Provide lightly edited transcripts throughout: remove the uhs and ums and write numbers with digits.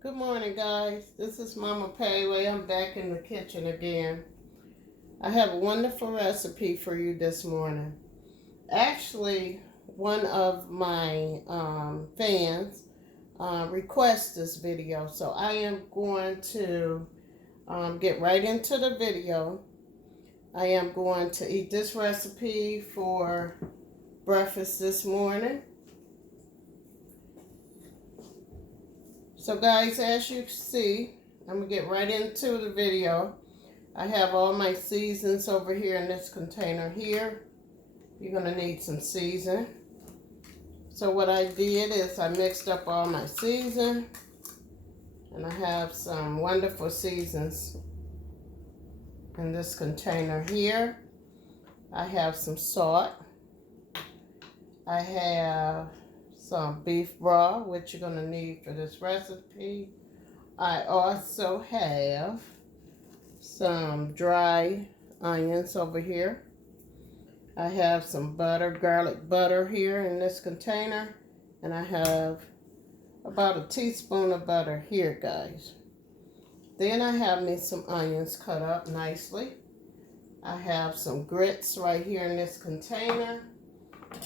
Good morning, guys. This is Mama Payway. I'm back in the kitchen again. I have a wonderful recipe for you this morning. Actually, one of my fans requested this video, so I am going to get right into the video. I am going to eat this recipe for breakfast this morning. So guys, as you see, I'm going to get right into the video. I have all my seasons over here in this container here. You're going to need some season. So what I did is I mixed up all my season. And I have some wonderful seasons in this container here. I have some salt. I have some beef broth, which you're going to need for this recipe. I also have some dry onions over here. I have some butter, garlic butter here in this container. And I have about a teaspoon of butter here, guys. Then I have me some onions cut up nicely. I have some grits right here in this container.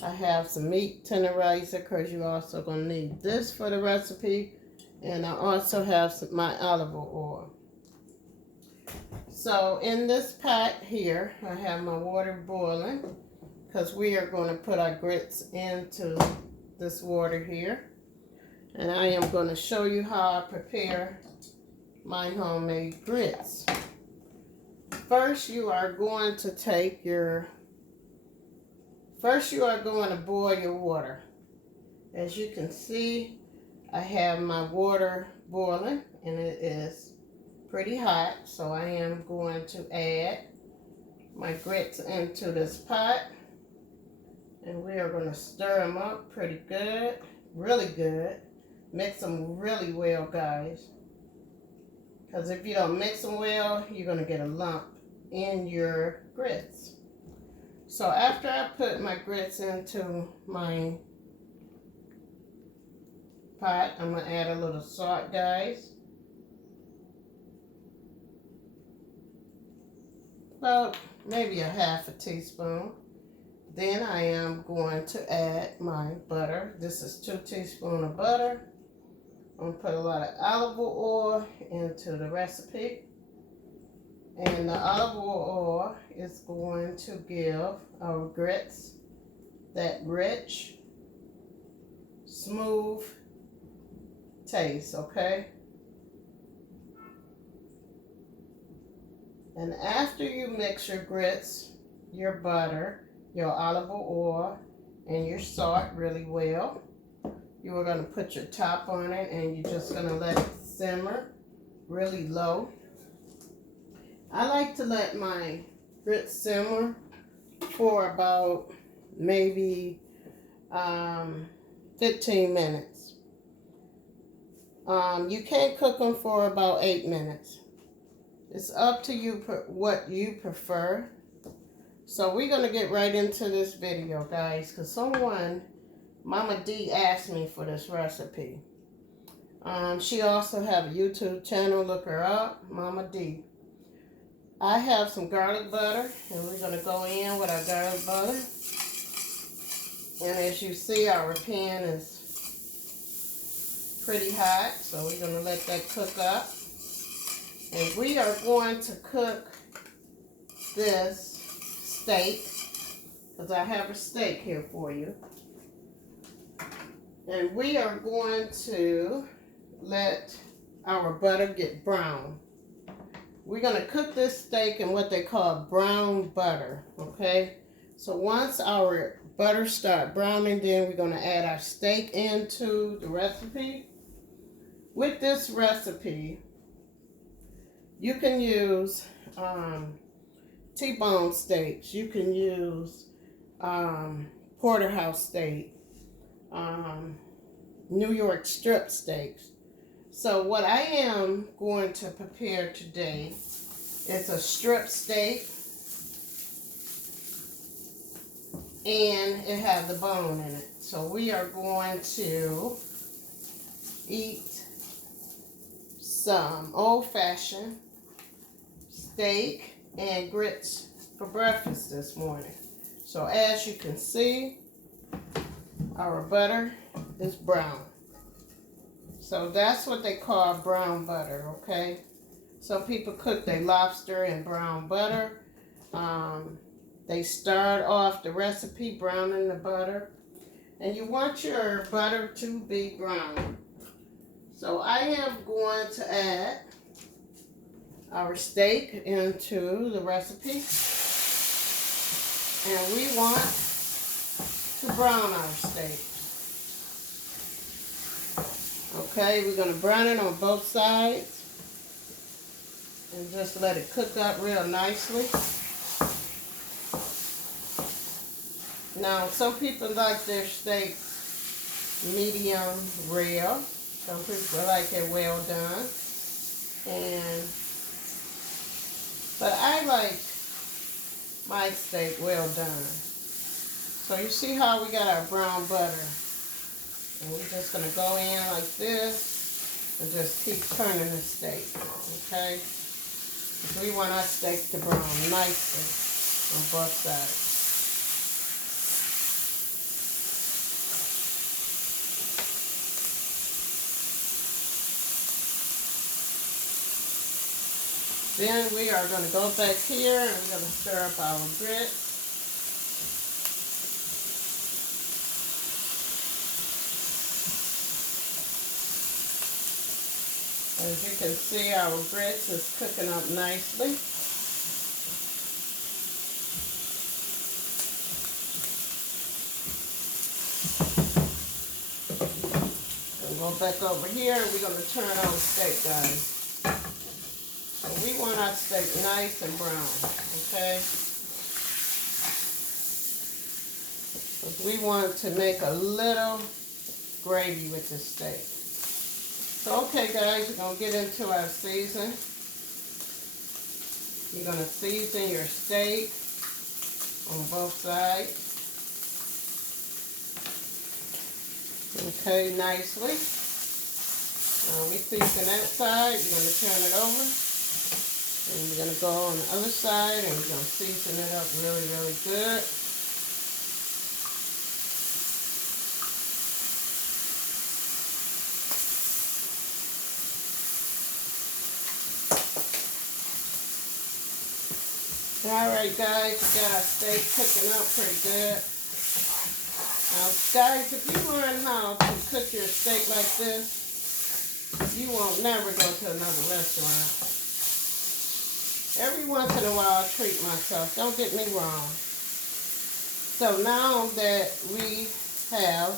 I have some meat tenderizer because you're also going to need this for the recipe. And I also have my olive oil. So in this pot here, I have my water boiling because we are going to put our grits into this water here. And I am going to show you how I prepare my homemade grits. First, you are going to boil your water. As you can see, I have my water boiling and it is pretty hot. So I am going to add my grits into this pot. And we are going to stir them up pretty good, really good. Mix them really well, guys. Because if you don't mix them well, you're going to get a lump in your grits. So after I put my grits into my pot, I'm going to add a little salt, guys. About maybe a half a teaspoon. Then I am going to add my butter. This is 2 teaspoons of butter. I'm going to put a lot of olive oil into the recipe. And the olive oil is going to give our grits that rich, smooth taste, okay? And after you mix your grits, your butter, your olive oil, and your salt really well, you are going to put your top on it and you're just going to let it simmer really low. I like to let my grits simmer for about maybe 15 minutes. You can cook them for about 8 minutes. It's up to you what you prefer. So we're going to get right into this video, guys, because Mama D asked me for this recipe. She also have a YouTube channel. Look her up, Mama D. I have some garlic butter, and we're going to go in with our garlic butter. And as you see, our pan is pretty hot, so we're going to let that cook up. And we are going to cook this steak, because I have a steak here for you. And we are going to let our butter get brown. We're going to cook this steak in what they call brown butter, okay? So once our butter starts browning, then we're going to add our steak into the recipe. With this recipe, you can use T-bone steaks. You can use porterhouse steak, New York strip steaks. So what I am going to prepare today is a strip steak, and it has the bone in it. So we are going to eat some old-fashioned steak and grits for breakfast this morning. So as you can see, our butter is brown. So that's what they call brown butter, okay? Some people cook their lobster in brown butter. They start off the recipe browning the butter. And you want your butter to be brown. So I am going to add our steak into the recipe. And we want to brown our steak. Okay, we're going to brown it on both sides. And just let it cook up real nicely. Now, some people like their steak medium rare. Some people like it well done. But I like my steak well done. So you see how we got our brown butter. And we're just going to go in like this and just keep turning the steak. Okay? We want our steak to brown nicely on both sides. Then we are going to go back here and we're going to stir up our grits. As you can see, our grits is cooking up nicely. And go back over here. We're going to turn on the steak, guys. So we want our steak nice and brown, okay? Because we want to make a little gravy with the steak. So, okay, guys, we're going to get into our season. You're going to season your steak on both sides. Okay, nicely. We season that side. You're going to turn it over. And we're going to go on the other side and we're going to season it up really, really good. Alright guys, we got our steak cooking up pretty good. Now guys, if you learn how to cook your steak like this, you won't never go to another restaurant. Every once in a while I treat myself, don't get me wrong. So now that we have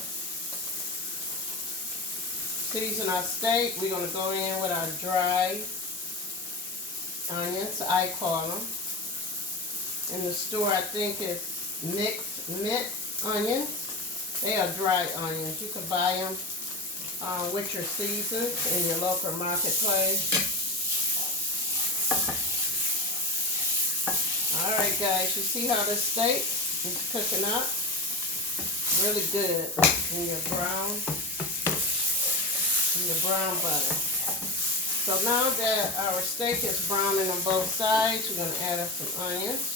seasoned our steak, we're going to go in with our dry onions, I call them. In the store, I think it's mixed mint onions. They are dry onions. You can buy them with your seasons in your local marketplace. Alright guys, you see how this steak is cooking up? Really good in your brown butter. So now that our steak is browning on both sides, we're going to add up some onions.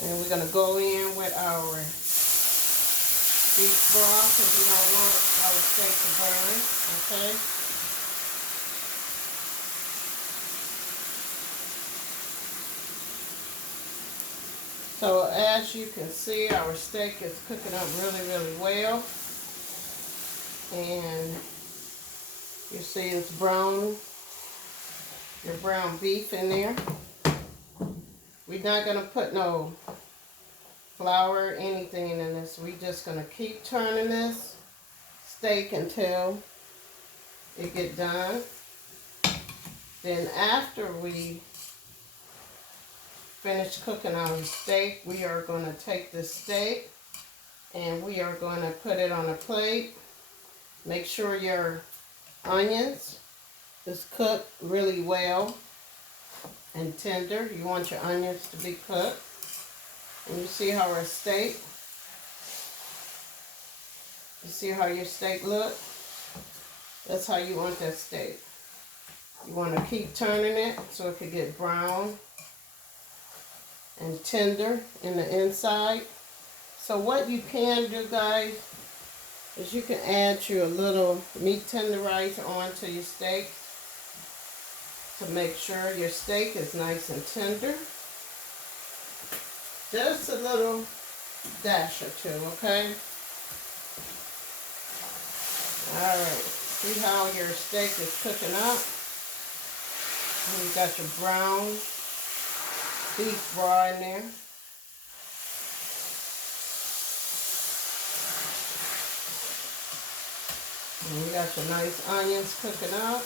And we're going to go in with our beef broth because we don't want our steak to burn, okay? So as you can see, our steak is cooking up really, really well. And you see it's brown, your brown beef in there. We're not going to put no flour or anything in this. We're just going to keep turning this steak until it get done. Then after we finish cooking our steak, we are going to take this steak and we are going to put it on a plate. Make sure your onions is cooked really well and tender. You want your onions to be cooked. And you see how our steak, you see how your steak looks? That's how you want that steak. You want to keep turning it so it can get brown and tender in the inside. So what you can do, guys, is you can add your little meat tenderizer onto your steak to make sure your steak is nice and tender. Just a little dash or two, okay? Alright, see how your steak is cooking up? And you got your brown beef broth in there. And you got your nice onions cooking up.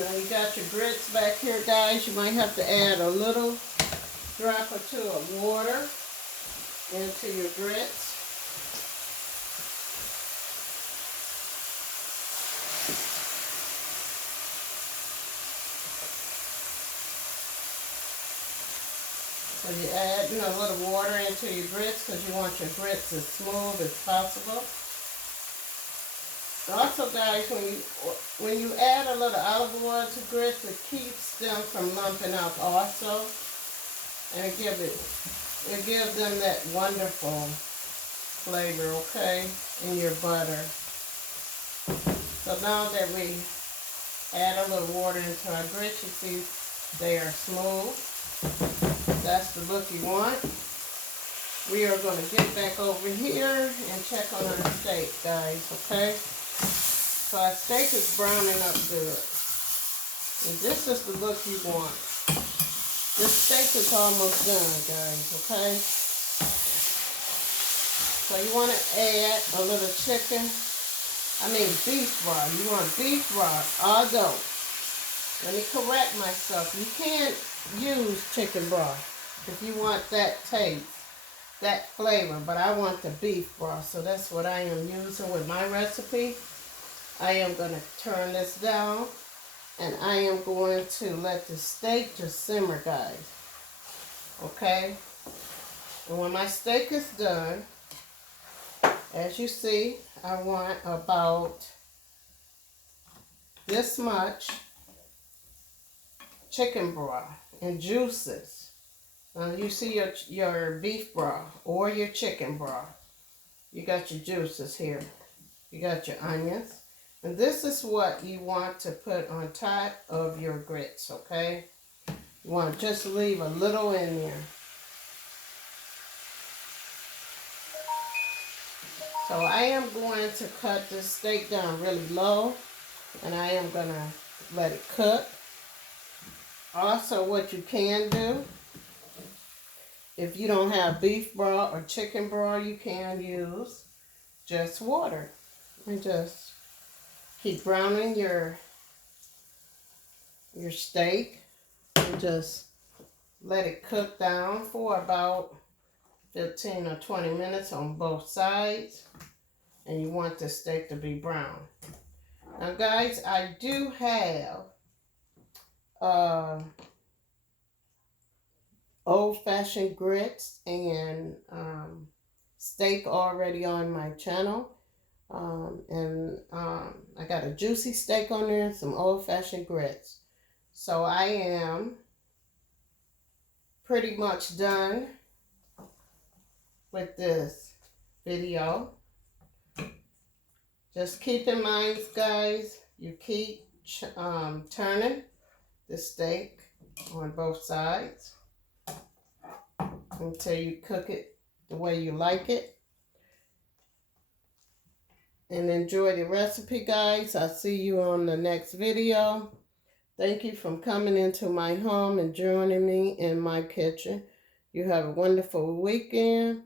Now you got your grits back here, guys. You might have to add a little drop or two of water into your grits. So you're adding a little water into your grits because you want your grits as smooth as possible. Also, guys, when you add a little olive oil to grits, it keeps them from lumping up also, and it gives them that wonderful flavor, okay, in your butter. So now that we add a little water into our grits, you see they are smooth. That's the look you want. We are going to get back over here and check on our steak, guys, okay? So our steak is browning up good. And this is the look you want. This steak is almost done, guys, okay? So you want to add a little beef broth. You want beef broth, although, let me correct myself. You can't use chicken broth if you want that taste, that flavor, but I want the beef broth, so that's what I am using with my recipe. I am going to turn this down, and I am going to let the steak just simmer, guys, okay? And when my steak is done, as you see, I want about this much chicken broth and juices. Now you see your beef broth or your chicken broth. You got your juices here. You got your onions. And this is what you want to put on top of your grits, okay? You want to just leave a little in there. So I am going to cut this steak down really low, and I am going to let it cook. Also, what you can do, if you don't have beef broth or chicken broth, you can use just water. And just keep browning your steak and just let it cook down for about 15 or 20 minutes on both sides. And you want the steak to be brown. Now, guys, I do have old-fashioned grits and steak already on my channel. I got a juicy steak on there and some old-fashioned grits. So I am pretty much done with this video. Just keep in mind, guys, you keep turning the steak on both sides until you cook it the way you like it. And enjoy the recipe, guys. I'll see you on the next video. Thank you for coming into my home and joining me in my kitchen. You have a wonderful weekend.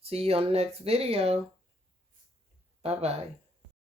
See you on the next video. Bye-bye.